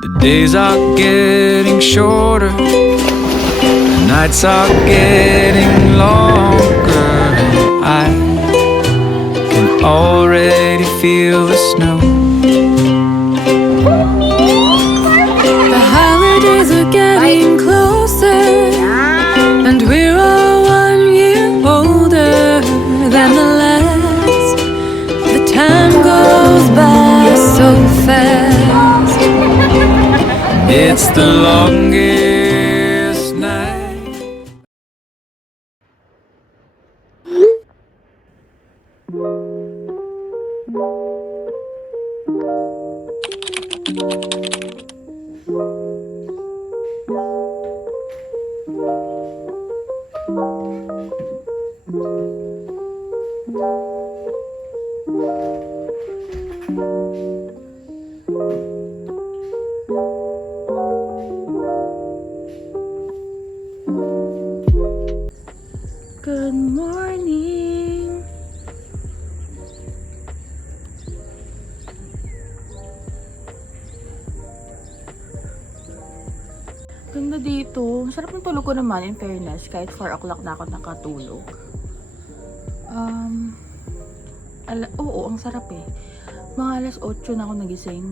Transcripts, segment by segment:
The days are getting shorter, the nights are getting longer. I can already feel the snow. The holidays are getting closer, and we're all 1 year older than the last. The time goes by so fast. It's the longest night. Good morning. Ganda dito. Sarap ng tulog ko naman, in fairness. Kahit 4 o'clock na ako nakatulog. Oo, ang sarap eh. Mga alas 8 na ako nagising.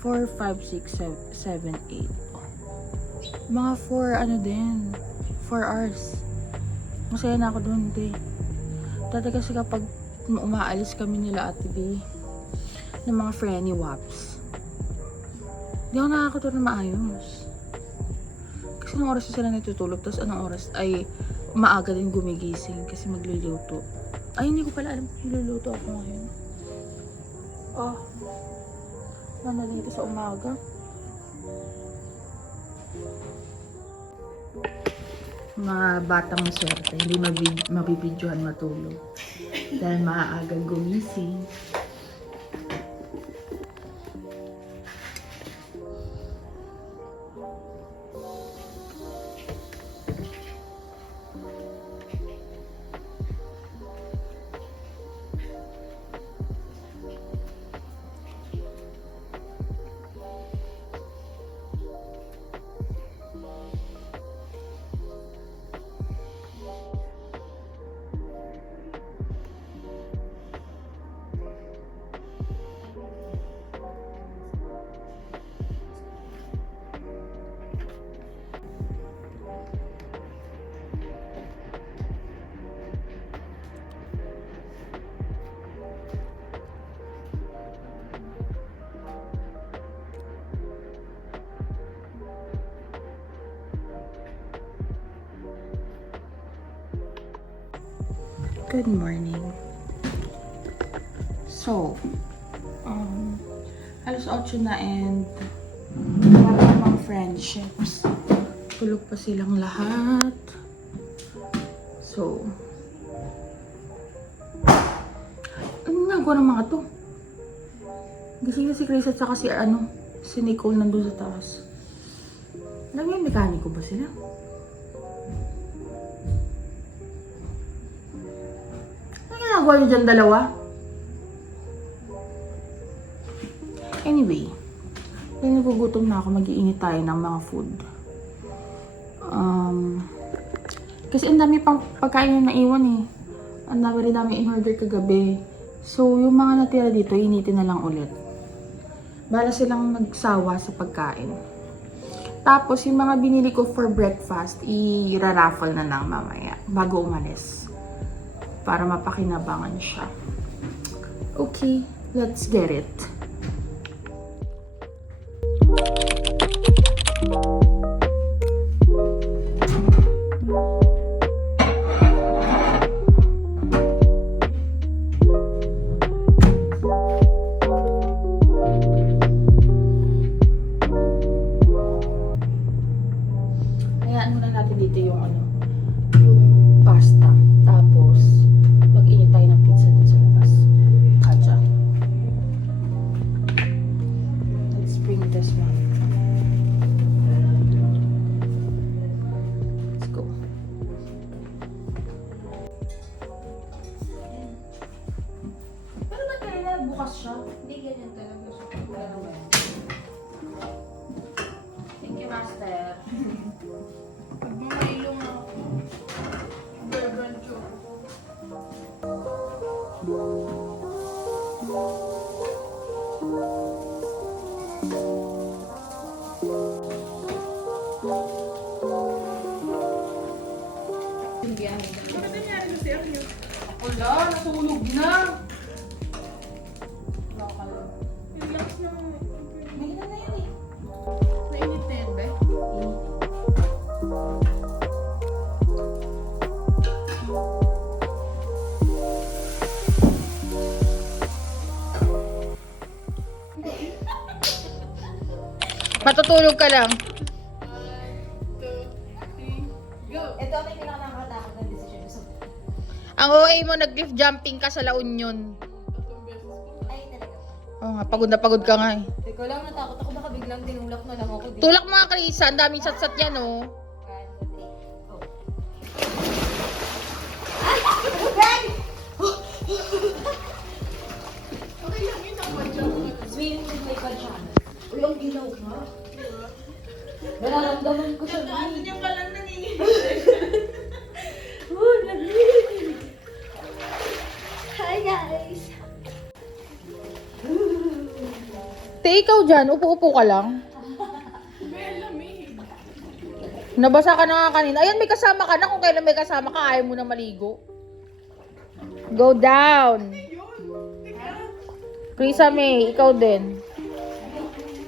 4, 5, 6, 7, 8. Mga 4 ano din. 4 hours. Masaya na ako doon, te. Dati kasi kapag umaalis kami nila Ate B ng mga friendly waps, hindi ako nakakatulog na maayos. Kasi anong oras na sila natutulog, tapos anong oras ay maaga din gumigising kasi magluluto. Ay, hindi ko pala alam kung magluluto ako ngayon. Oh, dito sa umaga. Mga batang maswerte, hindi mabibidyohan matulog dahil maaagang gumising. Good morning. So, alas 8 na and wala pang friendships. Tulog pa silang lahat. So, ano nagawa ng mga to? Gising na si Chris at saka si Nicole nandun sa taas. Alam mo yung mekaniko ba sila? Ginagawa niyo dyan dalawa? Anyway, dahil nagugutom na ako, mag-iinit tayo ng mga food. Kasi ang dami pang pagkain na naiwan eh. Ang dami rin namin in-order kagabi. So, yung mga natira dito, initin na lang ulit. Bala silang nagsawa sa pagkain. Tapos, yung mga binili ko for breakfast, i-raffle na lang mamaya bago umalis. Para mapakinabangan siya. Okay, let's get it. Hayaan muna natin dito yung yung pasta. Tapos, mag-init tayo ng pizza din sa labas. Kaja. natutulog na. Relax na. May na yan eh. Nainit na yan, be? Matutulog ka lang. Ito ang may pinaka-nakakatakot na decision. So, Ang OA mo, nag-cliff jumping ka sa La Union. ay, talaga. Oo nga, pagod ka nga eh. Teka lang, natakot ako. Baka biglang tinulak na lang ako. Tulak mga Krisa, ang daming satsat yan oh. 1, 2, 3, go! Swimming with my pajamas. Uy, ang ginaw nga. Nararamdaman ko siya. Ano niya pa lang nanginginig. Hi guys! Te, ikaw dyan, upo-upo ka lang. Nabasa ka na nga kanina. Ayan, may kasama ka na. Kung kailan may kasama ka, ayaw mo na maligo. Go down. Krisa May, ikaw din.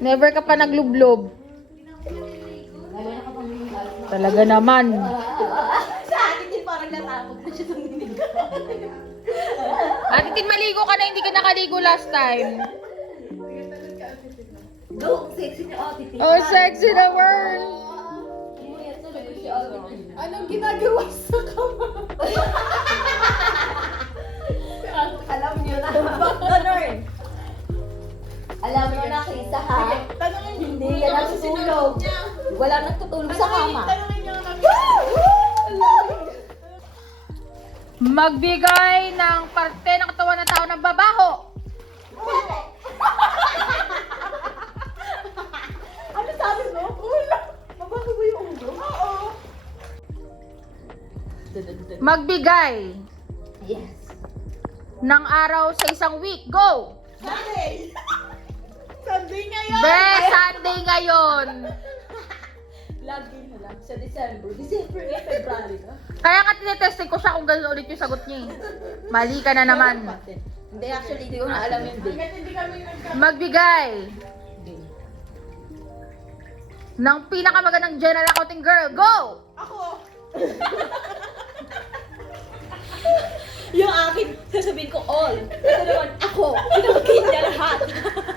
Never ka pa naglublob. Talaga naman. Sa akin din parang natakot na siya nung ninig ko. Ate Tin, maligo ka na, hindi ka nakaligo last time. Go! Sexy na ate. Oh, sexy na world. Anong ginagawa sa kama? Alam niyo na. Ganon. Alam niyo na, Krisa, ha? Hindi yan nagtutulog. Wala nagtutulog sa kama. Magbigay ng parte ng katawan ng tao ng babaho. Ano sabi mo? Ulo. Mabago ba yung ulo? Oo. Magbigay Yes. ng araw sa isang week. Go! Sunday! Sunday ngayon! Be, Sunday ngayon. Lagi na lang sa December. December na February ka. Kaya ka tinetesting ko siya kung gano'n ulit yung sagot niya. Mali ka na naman. Hindi, actually, hindi ko na alam yung date. Magbigay ng pinakamagandang general accounting girl. Go! Yung akin, sasabihin ko all. Ito naman, ako. Pinamagin niya lahat.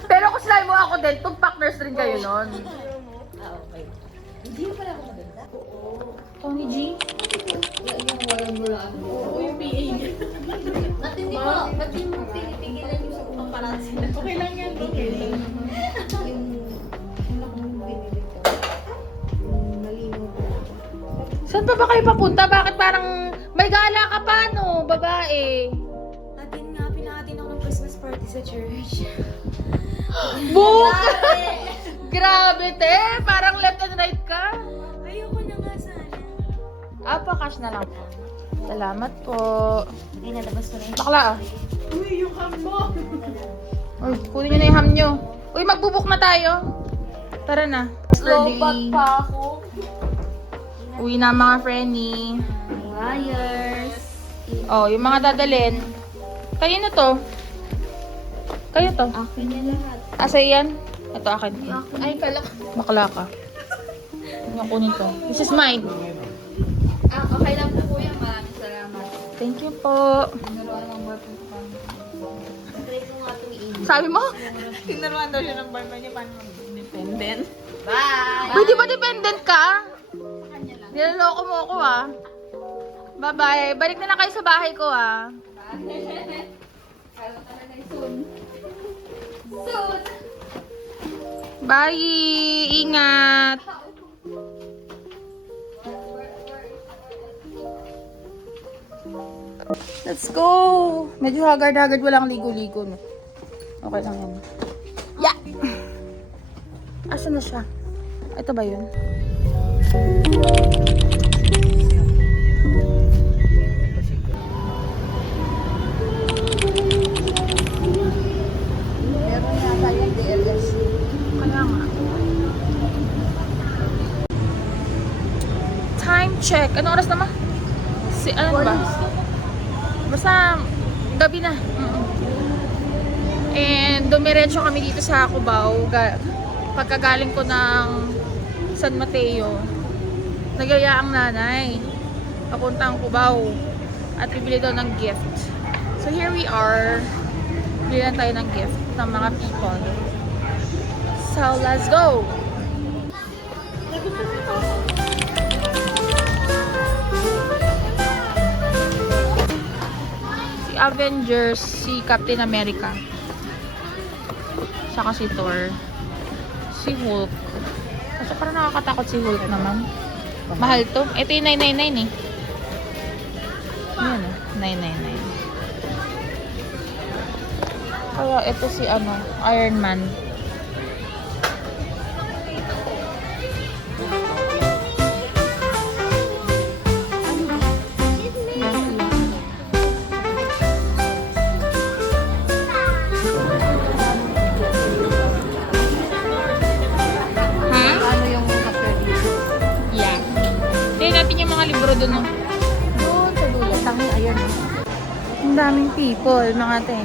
Pero kung sila mo ako din, tugpak nurse rin kayo nun. Ah, okay. Hindi mo pala ako maganda. Oo. Tony G? Yung walang muraan mo. Oo, yung PA niya. Ba't hindi mo, ba't hindi mo pinipigilan yung sa paparazzi na? Okay lang yan. Okay lang. Yung binili ko. Malinaw ko. Saan pa ba kayo papunta? Bakit parang may gala ka pa, no? Babae. Atin nga, pinakatin ako ng Christmas party sa church. Book! Grabe, te! Parang left and right ka. Ayoko na nga sana. Pa-cash na lang po. Salamat po. Ay, nalabas ko na yun. Bakla ah. Uy, yung ham mo! Uy, kunin nyo na yung ham nyo. Uy, magbubuk na tayo. Tara na. Lobat pa ako. Uwi na mga friendly. Wires. Oh, yung mga dadalhin. Kayo na to. Kayo to. Akin na lahat. Asa yan? Ito akin. Ay, kalak. Bakla ka. Yung kunin to. This is mine. Ah, okay lang po kuya. Maraming salamat. Thank you po. Tinuruan ng barko ko. Try ko nga itong iin. Sabi mo? Tinuruan daw siya ng barko niya paano mag-independent. Bye! Uy, di ba dependent ka? Nilaloko mo ako ah. Bye-bye. Balik na lang kayo sa bahay ko ah. Kala ka na soon. Soon! Bye! Ingat! Let's go! Medyo hagard-hagard, walang ligo-ligo. No? Okay lang yan. Yeah! Asan na siya? Ito ba yun? Meron yata yung DLS. Kaya nga. Time check. Anong oras naman? Ano ba? Basta Gabi na. And dumiretso kami dito sa Cubao. Pagkagaling ko ng San Mateo, nagyaya ang nanay papuntang Cubao at bibili daw ng gift. So here we are. Bili lang tayo ng gift ng mga people. So let's go! Si Avengers, si Captain America, saka si Thor, si Hulk. Kasi parang nakakatakot si Hulk naman. Mahal to. Ito yung 999 eh. Yan eh. 999. Kaya ito si Iron Man. Ano yung after dito? Yeah. Tingnan natin yung mga libro dun. No? Doon sa dulo. Tangi, ayun. Ang daming people, mga te.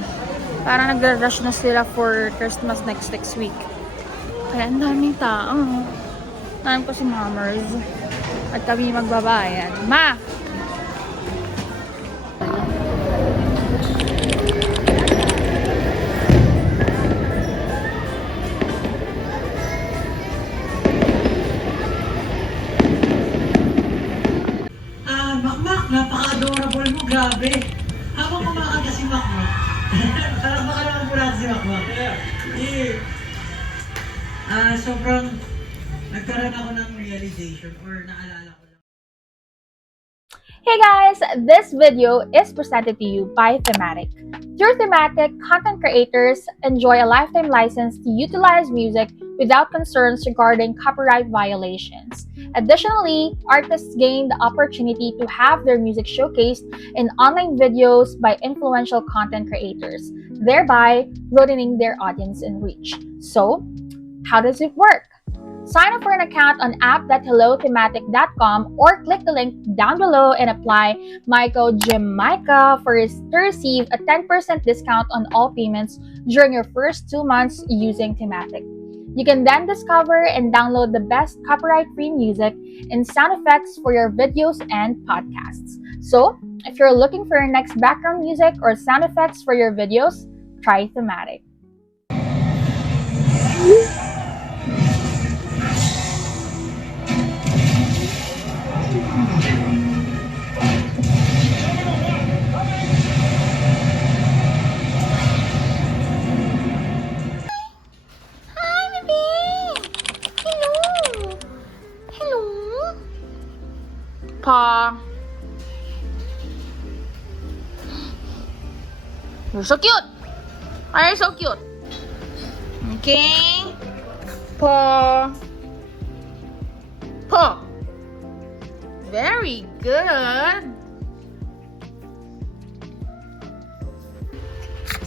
Parang nagra-rush na sila for Christmas next week. Kaya ang daming tao. Namin ko si Mammers. At kami magbabayan. Ma! Makmak, napaka-adorable mo, grabe. Habang kumakanta si Makmak, parang baka naman po natin si Makmak. Sobrang nagkaroon ako ng realization or naalala ko lang. Hey guys, this video is presented to you by Thematic. Your Thematic content creators enjoy a lifetime license to utilize music without concerns regarding copyright violations. Additionally, artists gain the opportunity to have their music showcased in online videos by influential content creators, thereby broadening their audience and reach. So, how does it work? Sign up for an account on app.hellothematic.com or click the link down below and apply my code JAMAICA to receive a 10% discount on all payments during your first 2 months using Thematic. You can then discover and download the best copyright-free music and sound effects for your videos and podcasts. So, if you're looking for your next background music or sound effects for your videos, try Thematic. Pa. You're so cute. You're so cute. Okay. Pa. Pa. Very good.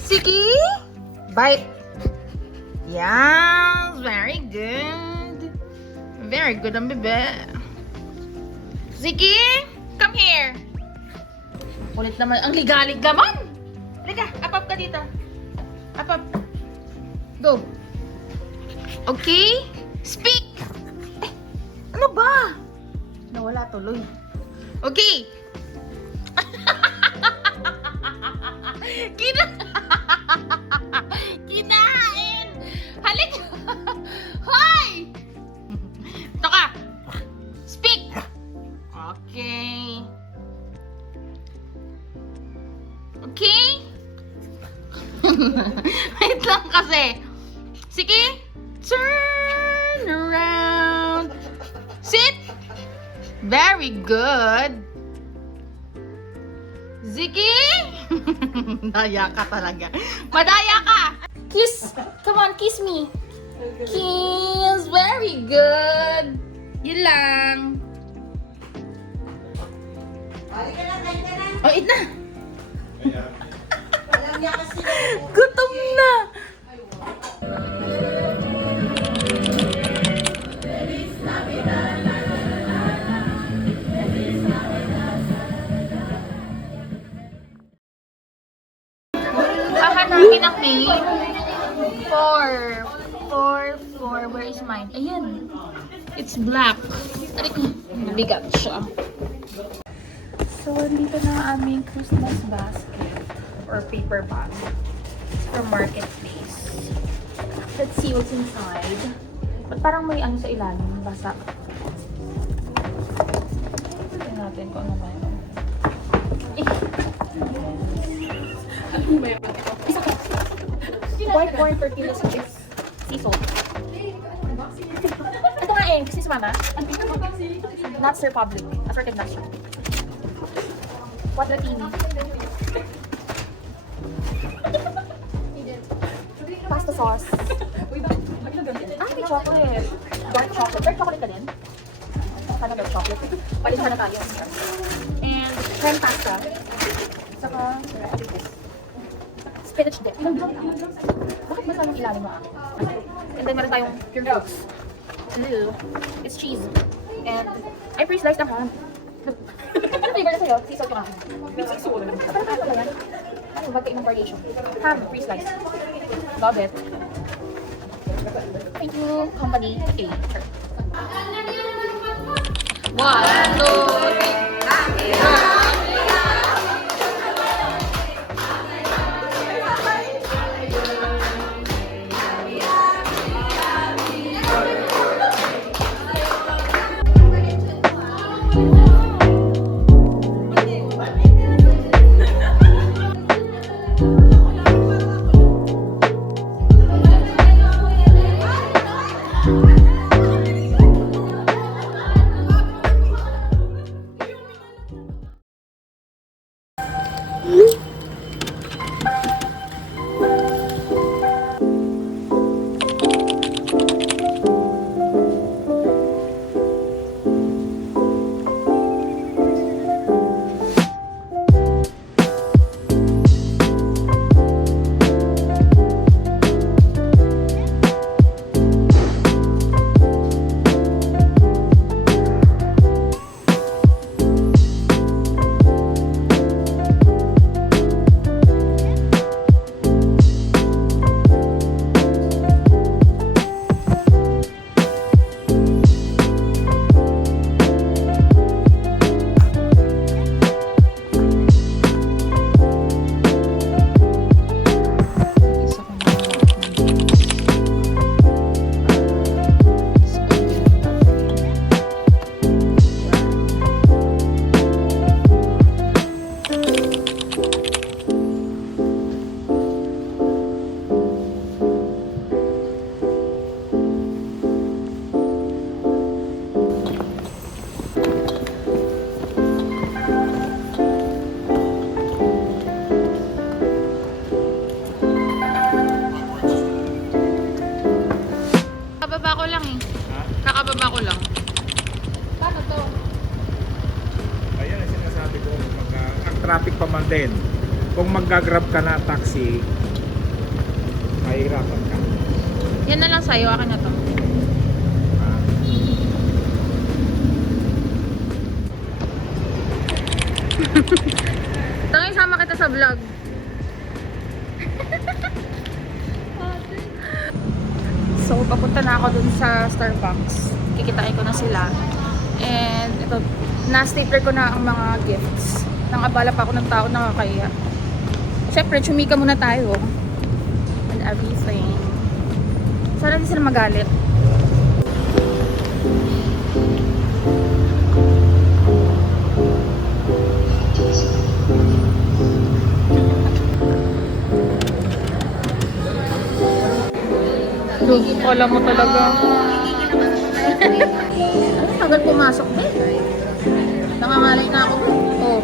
Siki. Bite. Yes, very good. Very good ang bebe. Ziki, come here. Kulit naman. Ang ligalig naman. Liga, apap ka dito. Apap. Go. Okay? Speak. Ano ba? Nawala tuloy. Okay. Kinain. Halik. Hoy! Ito ka. Speak. Okay. Okay? Wait lang kasi. Sige. Turn around. Sit. Very good. Ziggy. Daya ka talaga. Madaya ka. Kiss. Come on, kiss me. Kiss. Very good. Yun lang. Oh, eat na. Gutom na. is mine? Ayan. It's black. Aray ko. Bigat siya. So, dito na ang aming Christmas basket or paper bag from Marketplace. Let's see what's inside. But parang may ano sa ilalim, basa. Tignan natin kung ano meron. White corn per kilo chips. Sea salt. Ito nga eh, kasi sumama. Nuts Republic. Assorted nuts siya. What latini? Pasta sauce. Ah, may chocolate. Dark chocolate. Dark chocolate ka din? Sana dark chocolate. Palit na tayo. And creme pasta. Saka, spinach dip. Bakit ba saan ilalim mo akin? And then meron tayong pure fruits. Ew. It's cheese. And I pre-sliced ang ham. Ano flavor na sa'yo? Sea salt yung akin. With sea salt. Pero kaya pala yan? Ano ba kayo ng variation? Ham, pre-sliced. Love it. Thank you, company A. Sure. 1, 2, 3. Kakababa ko lang eh. Kakababa ko lang. Paano to? Ayan ang sinasabi ko, ang traffic pa man din. Kung mag-grab ka na taxi, mahirapan ka. Yan na lang sa'yo. Akin na to. Tangay, sama kita sa vlog. So, papunta na ako dun sa Starbucks. Kikitain ko na sila. And, ito, na-stapler ko na ang mga gifts. Nang abala pa ako ng tao, nakakaya. Siyempre, chumika muna tayo. And everything. Sana hindi sila magalit. Kala mo talaga. Tagal pumasok eh. Nangangalay na ako. Oh.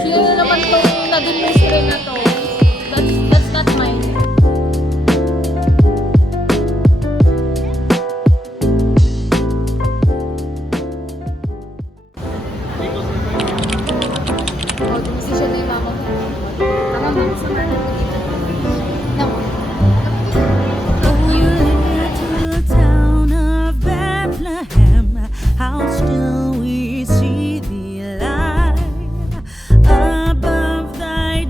Sino na naman itong na-demonstrate na to? That's not mine. Oh, dumisisyon na yung mama mo. Tama mo. How still we see the light above thy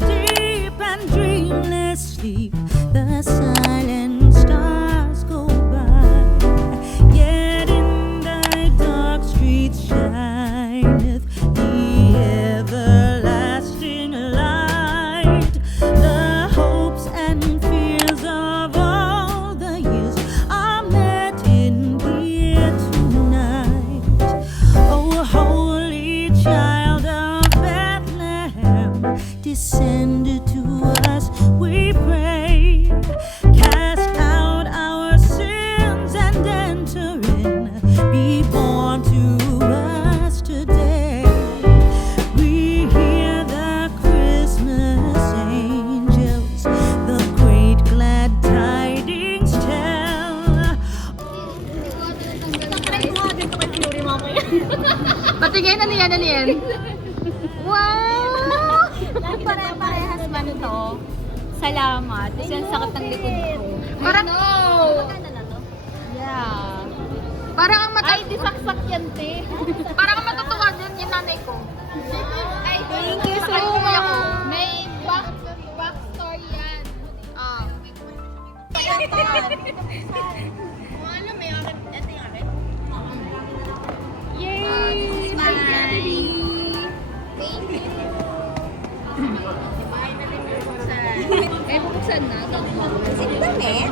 entering, be born to us today. We hear the Christmas angels, the great glad tidings tell. Patingin, ano yan, ano yan? Wow! Pare-parehas man ito. Salamat. Kasi ang sakit ng likod ko. Parang, Yeah. parang ang Ay, di saksak yan, te. parang ang matutuwa din yung nanay ko. Ay, thank you so much. May backstory yan. Yay! Smiley! Thank you. Eh, bubuksan na. Is it the net?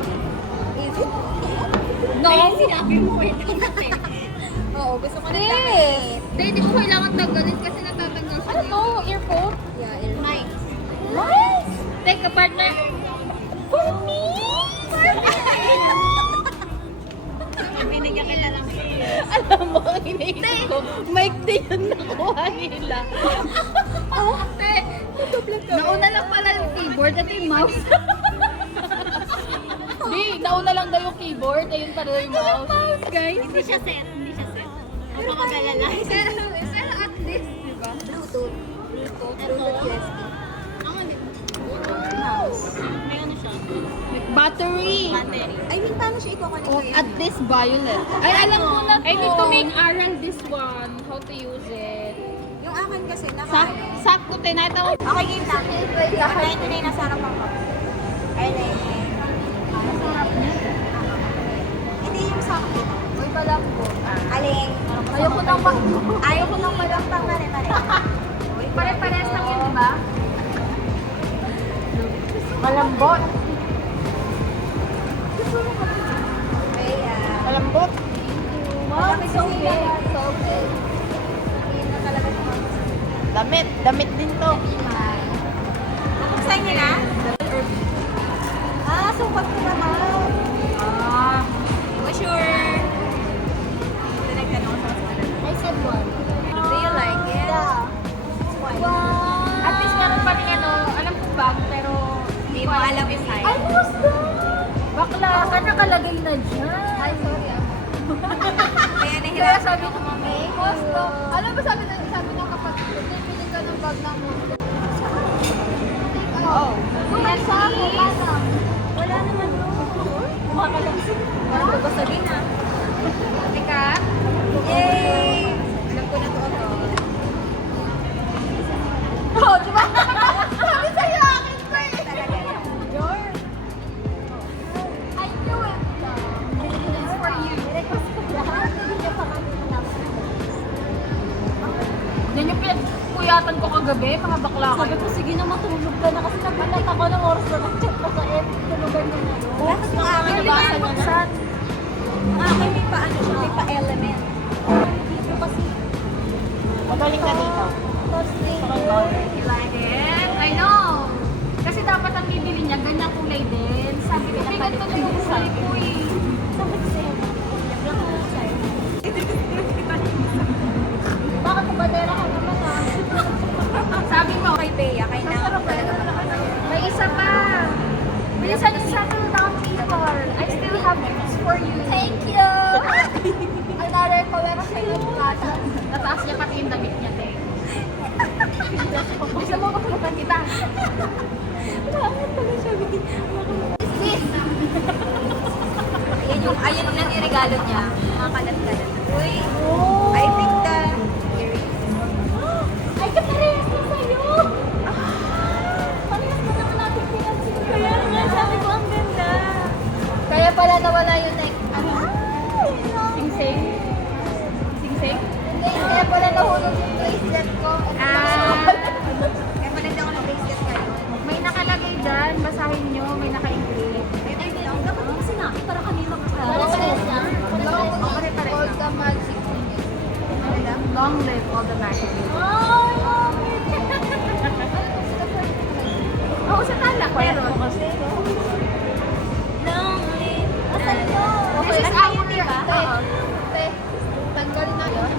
Is it? No! Ay, sinabi mo eh. Oo, gusto ko na damit. Hindi ko kailangan tanggalin kasi natatanggal siya. Ano to? Earphone? Yeah, earphone. Mic. Nice! Take a partner. For me? Binigyan kita lang. Alam mo, ang iniisip ko, mic din yung nakuha nila. Oh, te. Nauna lang pala yung keyboard at yung mouse. Di, nauna lang daw yung keyboard, ayun pala yung mouse. Guys, hindi siya set. Hindi siya set. Napakagalala. Pero at least, di ba? Bluetooth. Bluetooth USB. Mouse. May ano siya? Battery. I mean, paano siya i-connect Oh, at this violet. Ay, alam ko na to. I need to make aral this one, how to use it. Yung akin kasi, Sakto, tinatawag. Okay, game na. Ito na yung nasa harapan ko. Ayun. Nasa harap niya? Hindi yung sa akin. Uy, pala po. Aling. Ayoko nang malampang na rin. Pare-pares lang yun, di ba? Malambot. Malambot. Wow, so good. So good. Yun na talaga siya. Damit din to. Buksan niyo na? Sukat ko naman. Sure. Nagtanong ako sa I said one. Do you like it? Wow. At least meron pa rin ano, alam ko bag, pero Hindi mo alam yung size. Ay, what's that? bakla ka nakalagay na dyan. Ay, sorry ah. Kaya Kaya nahirapan sabi ako ko, mamay. Gusto. Alam mo sabi ng kapatid ko, bibili ka ng bag ng mundo. Oh. Yan sa akin, alam. Wala naman no. Parang ko basagin ah. Teka. Yay! Alam ko na to ako. Oh, di ba? Sabi sa'yo akin ko eh. Talaga yan. I knew it. It's for you. I-request ko lahat. Hindi niya pa kami hanapin. Yan yung pinagpuyatan ko kagabi, mga bakla Sabi kayo. ko, sige na matulog ka na kasi nagbalat ako ng oras na nag-chat pa sa F. Tulugan niya na yun. Bakit yung akin Nabasa niya na. Yung akin may pa ano siya, may pa element. Dito kasi. Magaling ka dito. You like it? I know! Kasi dapat ang bibili niya, ganyan kulay din. Sabi ko, may ganito din yung kulay ko eh. Sabi ko sa'yo, lang ako sa'yo. Bakit kabadera ka naman ah? Sabi ko, Kay Bea, kay Nang talaga makakalaga. may isa pa. Bilisan yung settle down people. I still have gifts for you. Thank you! Another color sa iyo kata. Nataas niya pati yung damit niya, te. Gusto mo kapulutan kita. Bakit pala siya? Sis! Ayun lang yung regalo niya. Mga kalat-kalat. Uy, Oh! I think the earrings. Ay, kaparehas na sa'yo! Parehas na naman natin pinansin. Kaya nga, sabi ko, ang ganda. Kaya pala nawala yun like, Sing-sing. Sing-sing? Hindi, kaya pala nahulog yung bracelet ko. Kaya maganda ako ng bracelet kayo. May nakalagay dyan. Basahin nyo. May naka-include. Ay, dapat mo kasi na. Para kanina kasi. Pare-pares na. All the magic. Long live all the magic. Oh, I love it! Oo, sa talak. Meron. Long live. Asan yun? Tanggal na yun.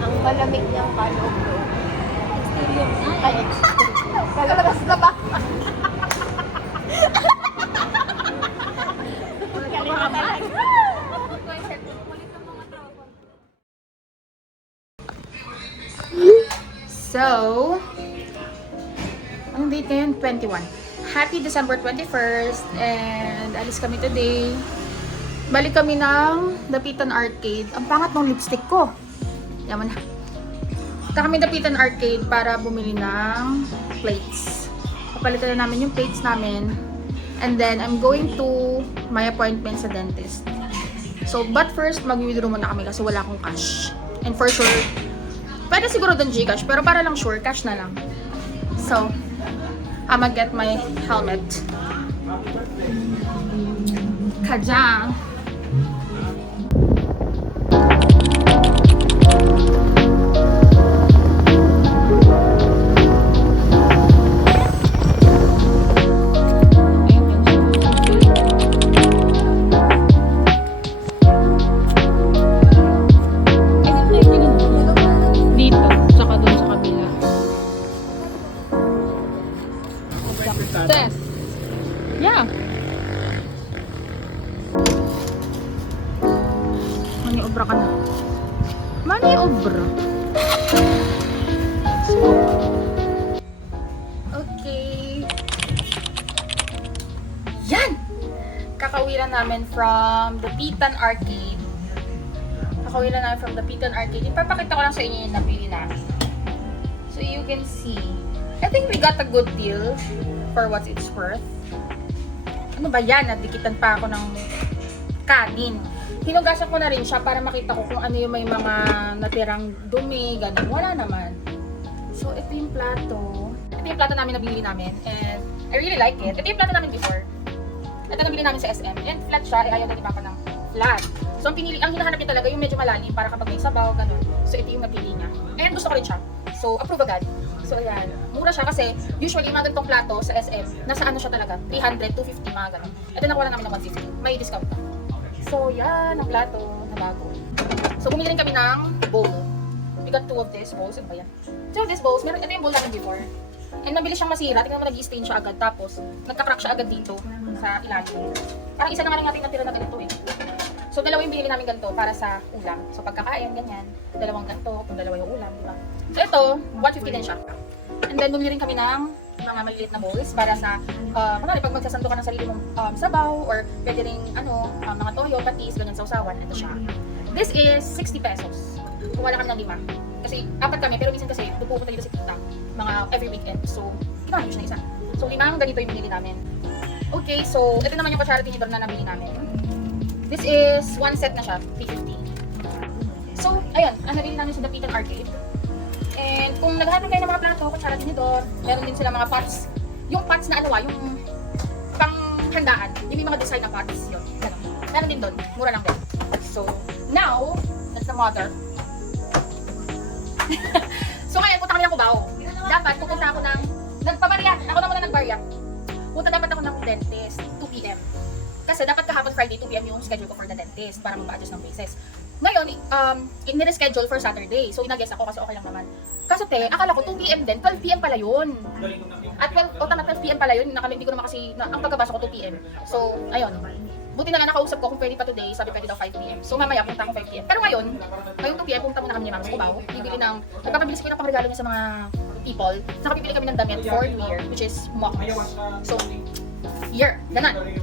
Ang malamig niyang kaloob. Exterior na. Ay, exterior. Kalabas na ba? So, anong date ngayon? 21. Happy December 21st and alis kami today. Balik kami ng Dapitan Arcade. Ang pangat ng lipstick ko. Yaman na. Punta kami Dapitan Arcade para bumili ng plates. Papalitan na namin yung plates namin. And then, I'm going to my appointment sa dentist. So, but first, mag-withdraw muna kami kasi wala akong cash. And for sure, pwede siguro doon Gcash, pero para lang sure, cash na lang. So, I'ma get my helmet. Kajang! Dito, tsaka doon sa kabila. Test. Yeah. Maniobra ka na. Maniobra. Okay. Yan! Kakauwi lang namin from the Dapitan Arcade. Kakauwi lang namin from the Dapitan Arcade. Ipapakita ko lang sa inyo yung napili namin. So you can see. I think we got a good deal for what it's worth. Ano ba yan? Nadikitan pa ako ng kanin. Hinugasan ko na rin siya para makita ko kung ano yung may mga natirang dumi, ganun. Wala naman. So, ito yung plato. Ito yung plato namin nabili namin. And I really like it. Ito yung plato namin before. Ito nabili namin sa SM. And flat siya. Ayaw na ni Papa ng flat. So, ang hinahanap niya talaga yung medyo malalim para kapag may sabaw, ganun. So, ito yung napili niya. And gusto ko rin siya. So, approve agad. So, ayan. Mura siya kasi usually mga ganitong plato sa SM, nasa ano siya talaga? 300, 250, mga ganun. Ito nakuha na namin ng 150. May discount pa. So, yan. Ang plato na bago. So, bumili rin kami ng bowl. We got 2 of this bowls. Ano ba yan? 2 of these bowls. Ito yung bowl natin before. And mabilis siyang masira. Tingnan mo, nag-i-stain siya agad. Tapos, nagka-crack siya agad dito sa ilalim. Parang isa na nga lang natin natira na ganito eh. So, dalawa yung binili namin ganito para sa ulam. So, pagkakain, ganyan. Dalawang ganito, kung dalawa yung ulam, diba? So, ito, 150 din siya. And then, bumili rin kami ng mga maliliit na bowls para sa, kunwari, pag magsasando ka ng sarili mong sabaw, or pwede rin, mga toyo, patis, ganyan sa usawan. Ito siya. This is 60 pesos. Kung wala kami ng 5. Kasi, 4 kami, pero minsan kasi, pupunta dito sa tita, mga every weekend. So, ginawa siya na isa. So, 5 ganito yung binili namin. Okay, so, ito naman yung kutsara tinidor na nabili namin. This is 1 set na siya, 350. So, ayun, ang nabili namin sa Dapitan Arcade. And kung naghahanap kayo ng mga plato, kutsara tinidor, meron din sila mga pots. Yung pots na yung panghandaan, yung mga design na pots, yun. Ganun. Meron din doon, mura lang din. So, now, that's the mother. So, ngayon, punta kami ng Cubao. Dapat, pupunta ako ng, nagpabarya, ako naman na nagbarya. Punta dapat ako ng dentist, 2 PM. Kasi dapat kahapon Friday, 2 PM yung schedule ko for the dentist para mag-adjust ng braces. Ngayon, in-reschedule for Saturday. So, inag-guess ako kasi okay lang naman. Kaso akala ko 2 PM din, 12 PM pala yun. At 12 PM pala yun. Hindi ko naman kasi, ang pagkabasa ko 2 PM. So, ayun. Buti na lang nakausap ko kung pwede pa today, sabi pwede daw 5 PM. So, mamaya punta akong 5 PM. Pero ngayon 2 PM, punta muna kami ni Mama sa Cubao. Bibili nagpapabilis ko yung pangregalo niya sa mga people. Saka bibili kami ng damit for New Year, which is mocks. So, year, ganun.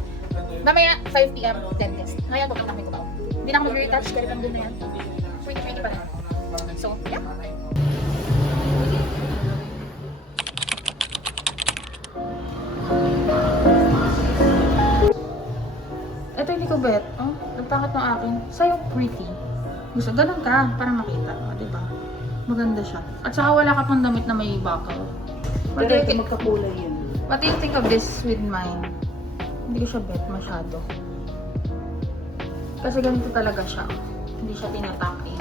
Mamaya, 5 PM, dentist. Ngayon, pupunta kami Cubao. Hindi na ako mag-retouch, kaya nandun na yan. 2020 pa rin. So, yeah. Ito hindi ko bet. Oh, nagpangit ng akin. Sa'yo, pretty. Gusto, ganun ka, para makita. O, diba? Maganda siya. At saka wala ka pang damit na may buckle. What do you think of this with mine? Hindi ko siya bet masyado. Kasi ganito talaga siya. Hindi siya tinatake.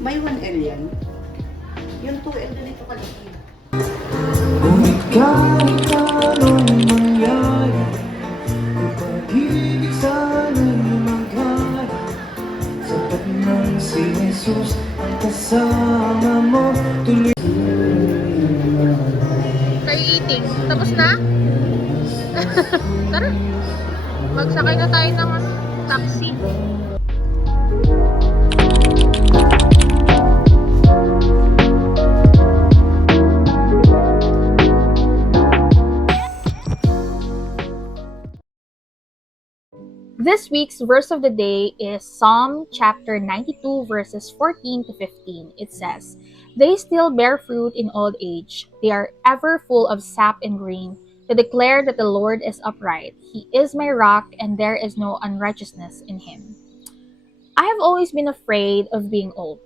May 1L yan. Yung 2L na nito kalaki. Ngunit kahit anong mangyari, si Jesus ang kasama mo. Tuloy Kayo eating. Tapos na? Tara. Magsakay na tayo ng taxi. This week's verse of the day is Psalm chapter 92 verses 14 to 15. It says, "They still bear fruit in old age. They are ever full of sap and green, to declare that the Lord is upright. He is my rock, and there is no unrighteousness in him." I have always been afraid of being old.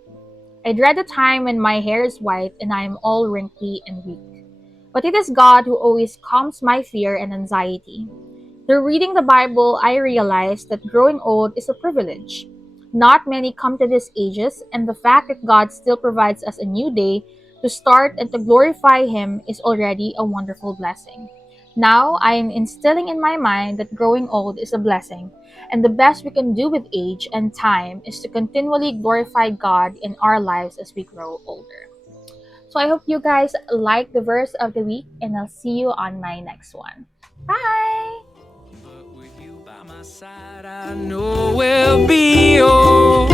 I dread the time when my hair is white and I am all wrinkly and weak. But it is God who always calms my fear and anxiety. Through reading the Bible, I realized that growing old is a privilege. Not many come to these ages, and the fact that God still provides us a new day to start and to glorify Him is already a wonderful blessing. Now, I am instilling in my mind that growing old is a blessing, and the best we can do with age and time is to continually glorify God in our lives as we grow older. So I hope you guys like the verse of the week, and I'll see you on my next one. Bye! But with you by my side, I know we'll be okay.